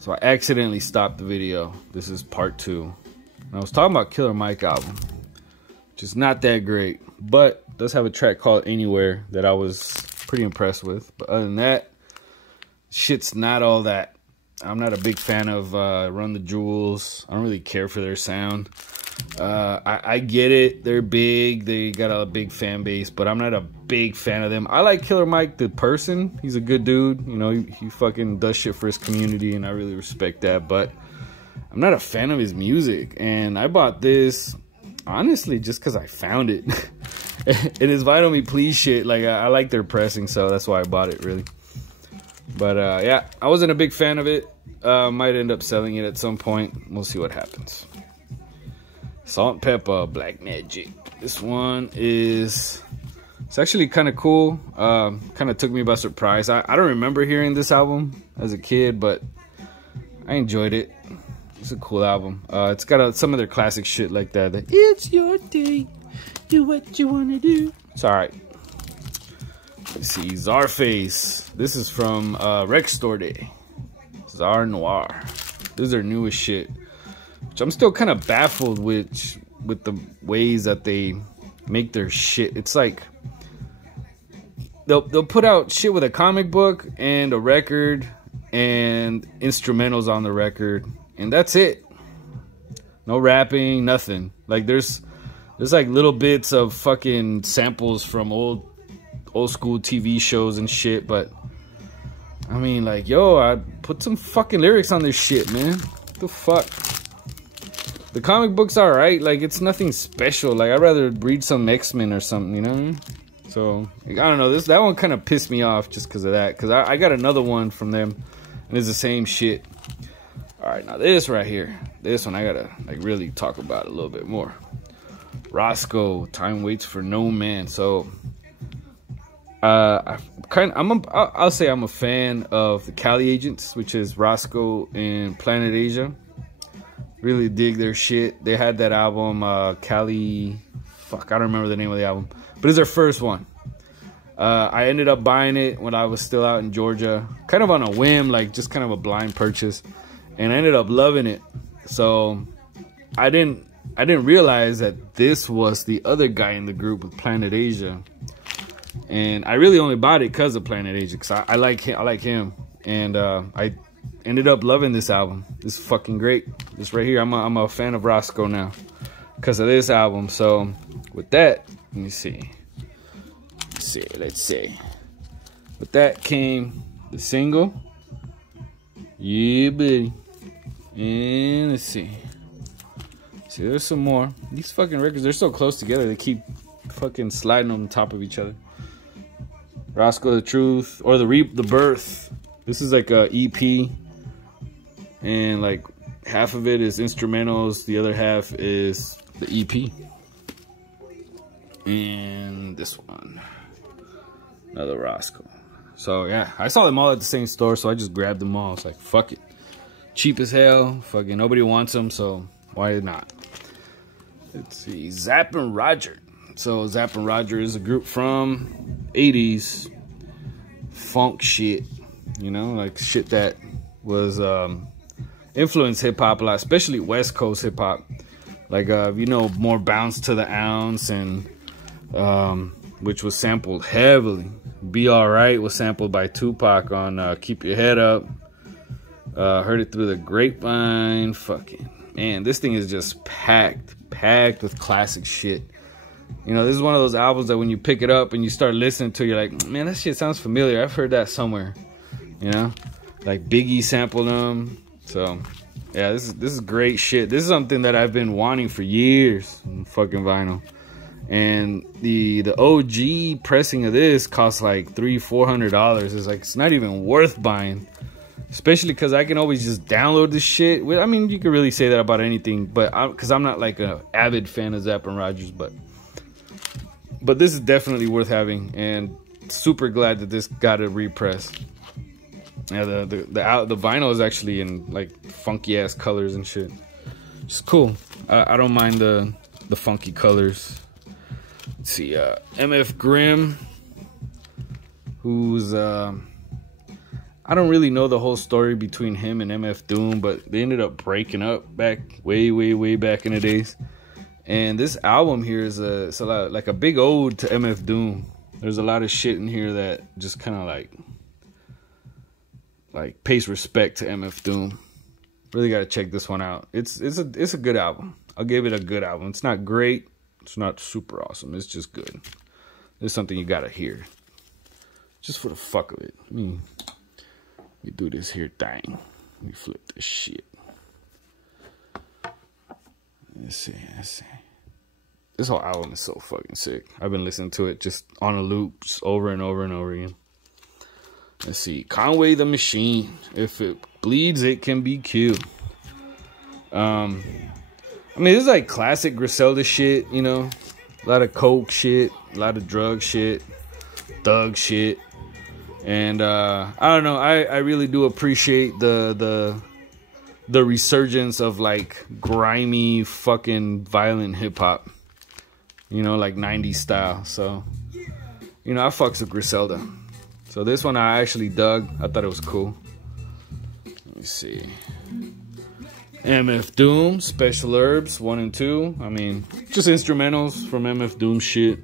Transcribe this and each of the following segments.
So I accidentally stopped the video. This is part 2. And I was talking about Killer Mike album, which is not that great, but does have a track called Anywhere that I was pretty impressed with. But other than that, shit's not all that. I'm not a big fan of Run the Jewels. I don't really care for their sound. I get it. They're big. They got a big fan base, but I'm not a big fan of them. I like Killer Mike, the person. He's a good dude. You know, he fucking does shit for his community, and I really respect that. But I'm not a fan of his music. And I bought this, honestly, just because I found it. It is Vinyl Me Please shit. Like, I like their pressing, so that's why I bought it, really. But, yeah, I wasn't a big fan of it. Might end up selling it at some point. We'll see what happens. Salt and Pepper, Black Magic. This one is... It's actually kind of cool. Kind of took me by surprise. I don't remember hearing this album as a kid, but I enjoyed it. It's a cool album. It's got some of their classic shit like that. It's your day. Do what you want to do. It's alright. Let's see, Czarface. This is from Rec Store Day. Czar Noir. This is their newest shit, which I'm still kind of baffled with the ways that they make their shit. It's like they'll put out shit with a comic book and a record and instrumentals on the record, and that's it. No rapping, nothing. Like there's like little bits of fucking samples from old school TV shows and shit, but I mean, like, yo, I put some fucking lyrics on this shit, man. What the fuck? The comic book's alright, like, it's nothing special. Like, I'd rather read some X-Men or something, you know? So, like, I don't know, that one kind of pissed me off just because of that. Because I got another one from them, and it's the same shit. Alright, now this right here. This one I gotta, like, really talk about a little bit more. Rosco, Time Waits for No Man. So... I'll say I'm a fan of the Cali Agents, which is Rosco and Planet Asia. Really dig their shit. They had that album, Cali... Fuck, I don't remember the name of the album. But it's their first one. I ended up buying it when I was still out in Georgia. Kind of on a whim, like just kind of a blind purchase. And I ended up loving it. So, I didn't realize that this was the other guy in the group with Planet Asia. And I really only bought it because of Planet Asia, because I like him, and I ended up loving this album. This is fucking great. This right here, I'm a fan of Rosco now because of this album. So with that, let me see. Let's see. With that came the single. Yeah, buddy. And let's see. See, there's some more. These fucking records, they're so close together. They keep fucking sliding on top of each other. Rosco the Truth, or the Birth. This is like a EP, and like half of it is instrumentals, the other half is the EP. And this one, another Rosco. So yeah, I saw them all at the same store, so I just grabbed them all. It's like, fuck it, cheap as hell, fucking nobody wants them, so why not? Let's see, Zapp and Roger. So Zapp and Roger is a group from 80s funk shit, you know, like shit that was influenced hip-hop a lot, especially West Coast hip-hop. Like, you know, more Bounce to the Ounce, and which was sampled heavily. Be Alright was sampled by Tupac on Keep Your Head Up. Heard it through the grapevine. Fucking, man, this thing is just packed with classic shit. You know, this is one of those albums that when you pick it up and you start listening to it, you're like, man, that shit sounds familiar. I've heard that somewhere. You know? Like Biggie sampled them. So, yeah, this is great shit. This is something that I've been wanting for years on fucking vinyl. And the OG pressing of this costs like $300-400. It's like, it's not even worth buying. Especially because I can always just download this shit. I mean, you could really say that about anything, but because I'm not like an avid fan of Zapp and Rogers, but this is definitely worth having, and super glad that this got a repress. Yeah, the vinyl is actually in like funky ass colors and shit. Just cool. I don't mind the funky colors. Let's see, MF Grimm, who's I I don't really know the whole story between him and MF Doom, but they ended up breaking up back way back in the days. And this album here is it's a lot, like a big ode to MF Doom. There's a lot of shit in here that just kind of like pays respect to MF Doom. Really gotta check this one out. It's a good album. I'll give it a good album. It's not great. It's not super awesome. It's just good. It's something you gotta hear, just for the fuck of it. Let me do this here thing. Let me flip this shit. Let's see. This whole album is so fucking sick. I've been listening to it just on a loop, just over and over and over again. Let's see. Conway the Machine. If it bleeds, it can be killed. I mean, this is like classic Griselda shit, you know. A lot of coke shit, a lot of drug shit, thug shit. And I don't know, I really do appreciate the resurgence of like grimy fucking violent hip hop. You know, like 90s style. So, you know, I fucks with Griselda. So this one I actually dug. I thought it was cool. Let me see. MF Doom, Special Herbs 1 and 2. I mean, just instrumentals from MF Doom shit.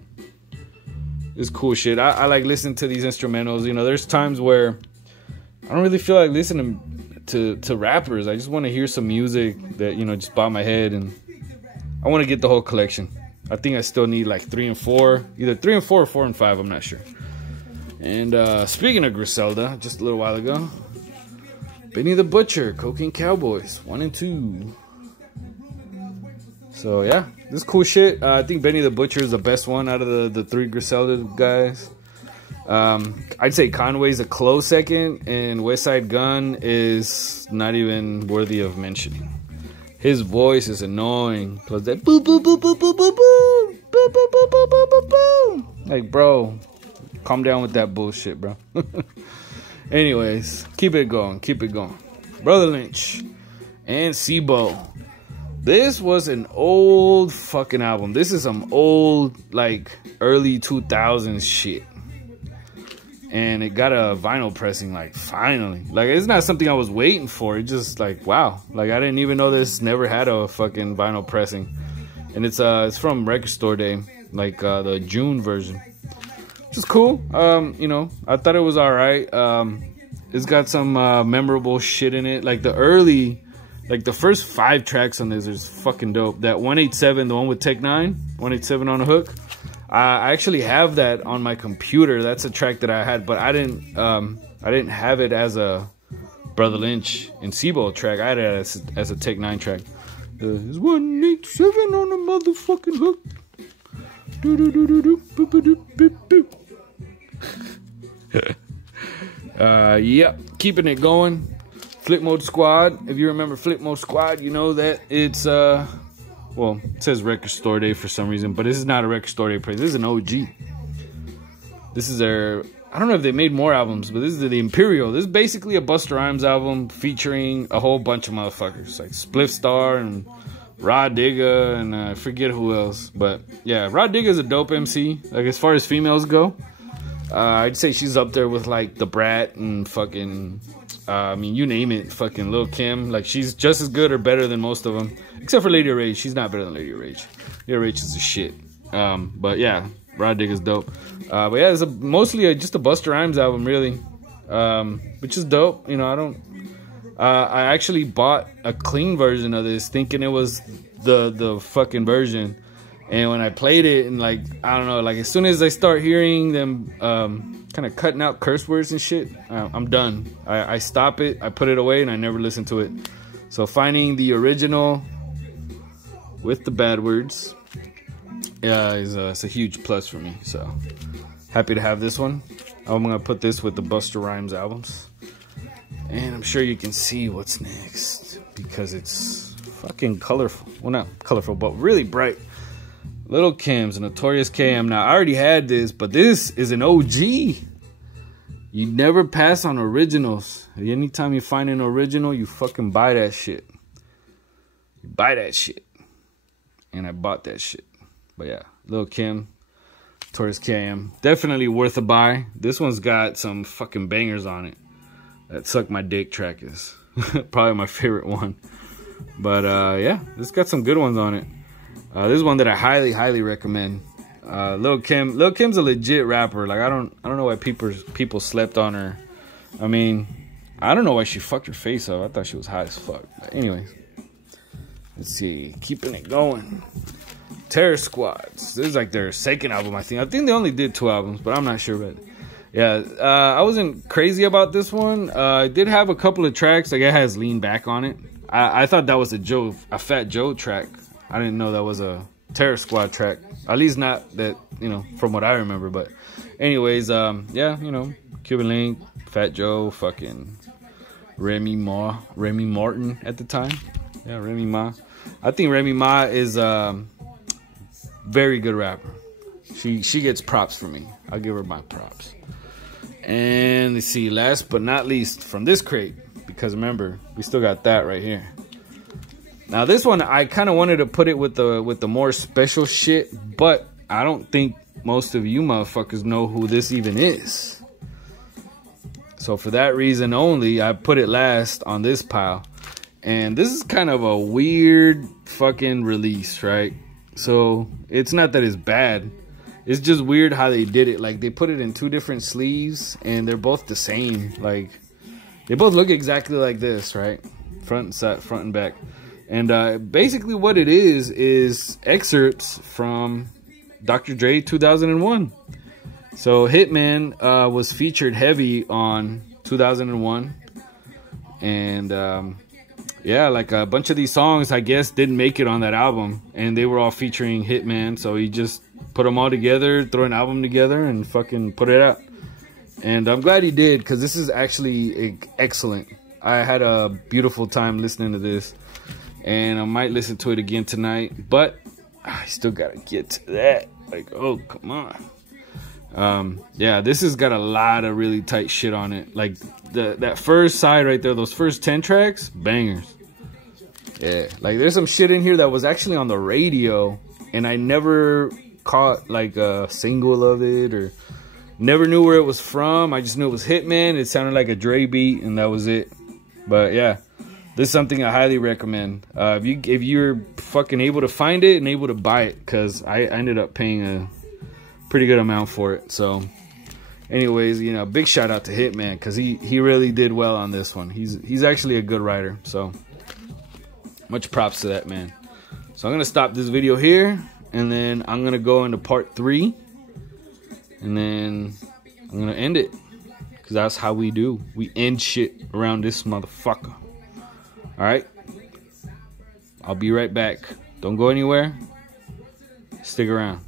It's cool shit. I like listening to these instrumentals. You know, there's times where I don't really feel like listening to rappers. I just want to hear some music that, you know, just bob my head, and I want to get the whole collection. I think I still need like 3 and 4. Either 3 and 4 or 4 and 5. I'm not sure. And speaking of Griselda, just a little while ago, Benny the Butcher, Cocaine Cowboys 1 and 2. So yeah, this is cool shit. I think Benny the Butcher is the best one out of the 3 Griselda guys. I'd say Conway's a close second, and Westside Gunn is not even worthy of mentioning. His voice is annoying. Plus that boo boo boo boo boo boo boo boo boo boo boo boo boo boo. Like, bro, calm down with that bullshit, bro. Anyways, keep it going, keep it going. Brother Lynch and Sibo. This was an old fucking album. This is some old, like, early 2000s shit. And it got a vinyl pressing, like, finally. Like, it's not something I was waiting for. It's just like, wow. Like, I didn't even know this never had a fucking vinyl pressing. And it's from Record Store Day, like the June version. Which is cool. You know, I thought it was alright. It's got some memorable shit in it. Like, the first 5 tracks on this is fucking dope. That 187, the one with Tech 9, 187 on a hook. I actually have that on my computer. That's a track that I had, but I didn't have it as a Brother Lynch and Sibo track. I had it as a Tech 9 track. There's 187 on the motherfucking hook. Yep, keeping it going. Flip Mode Squad. If you remember Flip Mode Squad, you know that it's well, it says Record Store Day for some reason, but this is not a Record Store Day praise. This is an OG. This is their, I don't know if they made more albums, but this is the Imperial. This is basically a Busta Rhymes album featuring a whole bunch of motherfuckers, like Spliff Star and Rod Digga, and I forget who else. But yeah, Rod Digga is a dope MC. Like, as far as females go, I'd say she's up there with like the Brat and fucking, I mean, you name it, fucking Lil Kim. Like, she's just as good or better than most of them, except for Lady Rage. She's not better than Lady Rage. Lady Rage is a shit. But yeah, Rod Digga's dope. But yeah, it's mostly just a Busta Rhymes album, really, which is dope. You know, I actually bought a clean version of this, thinking it was the fucking version. And when I played it, and like, I don't know, like, as soon as I start hearing them kind of cutting out curse words and shit, I'm done. I stop it, I put it away, and I never listen to it. So finding the original with the bad words, yeah, it's a huge plus for me. So happy to have this one. I'm gonna put this with the Busta Rhymes albums, and I'm sure you can see what's next because it's fucking colorful. Well, not colorful, but really bright. Little Kim's Notorious KM. Now, I already had this, but this is an OG. You never pass on originals. Anytime you find an original, you fucking buy that shit. You buy that shit. And I bought that shit. But yeah, Lil Kim, Notorious KM. Definitely worth a buy. This one's got some fucking bangers on it. That Suck My Dick track is probably my favorite one. But yeah, this got some good ones on it. This is one that I highly recommend. Lil Kim's a legit rapper. Like I don't know why people slept on her. I mean, I don't know why she fucked her face up. I thought she was hot as fuck. But anyways, let's see, keeping it going. Terror Squads. This is like their second album, I think. I think they only did 2 albums, but I'm not sure. But yeah, I wasn't crazy about this one. It did have a couple of tracks. Like it has Lean Back on it. I thought that was a Fat Joe track. I didn't know that was a Terror Squad track. At least not that, you know, from what I remember. But anyways, yeah, you know, Cuban Link, Fat Joe, fucking Remy Martin at the time. Yeah, Remy Ma. I think Remy Ma is very good rapper. She gets props for me. I'll give her my props. And let's see, last but not least, from this crate, because remember, we still got that right here. Now this one, I kind of wanted to put it with the more special shit, but I don't think most of you motherfuckers know who this even is. So for that reason only, I put it last on this pile. And this is kind of a weird fucking release, right? So it's not that it's bad. It's just weird how they did it. Like they put it in 2 different sleeves and they're both the same. Like they both look exactly like this, right? Front and back. And basically what it is excerpts from Dr. Dre 2001. So Hitman was featured heavy on 2001. And yeah, like a bunch of these songs, I guess, didn't make it on that album. And they were all featuring Hitman. So he just put them all together, throw an album together, and fucking put it out. And I'm glad he did, because this is actually excellent. I had a beautiful time listening to this. And I might listen to it again tonight. But I still got to get to that. Like, oh, come on. Yeah, this has got a lot of really tight shit on it. Like, that first side right there, those first 10 tracks, bangers. Yeah, like there's some shit in here that was actually on the radio, and I never caught like a single of it or never knew where it was from. I just knew it was Hitman. It sounded like a Dre beat, and that was it. But yeah, this is something I highly recommend. If you're fucking able to find it and able to buy it, because I ended up paying a pretty good amount for it. So anyways, you know, big shout out to Hitman, because he really did well on this one. He's actually a good writer, so much props to that man. So I'm gonna stop this video here, and then I'm gonna go into part 3, and then I'm gonna end it, because that's how we do. We end shit around this motherfucker. All right, I'll be right back. Don't go anywhere. Stick around.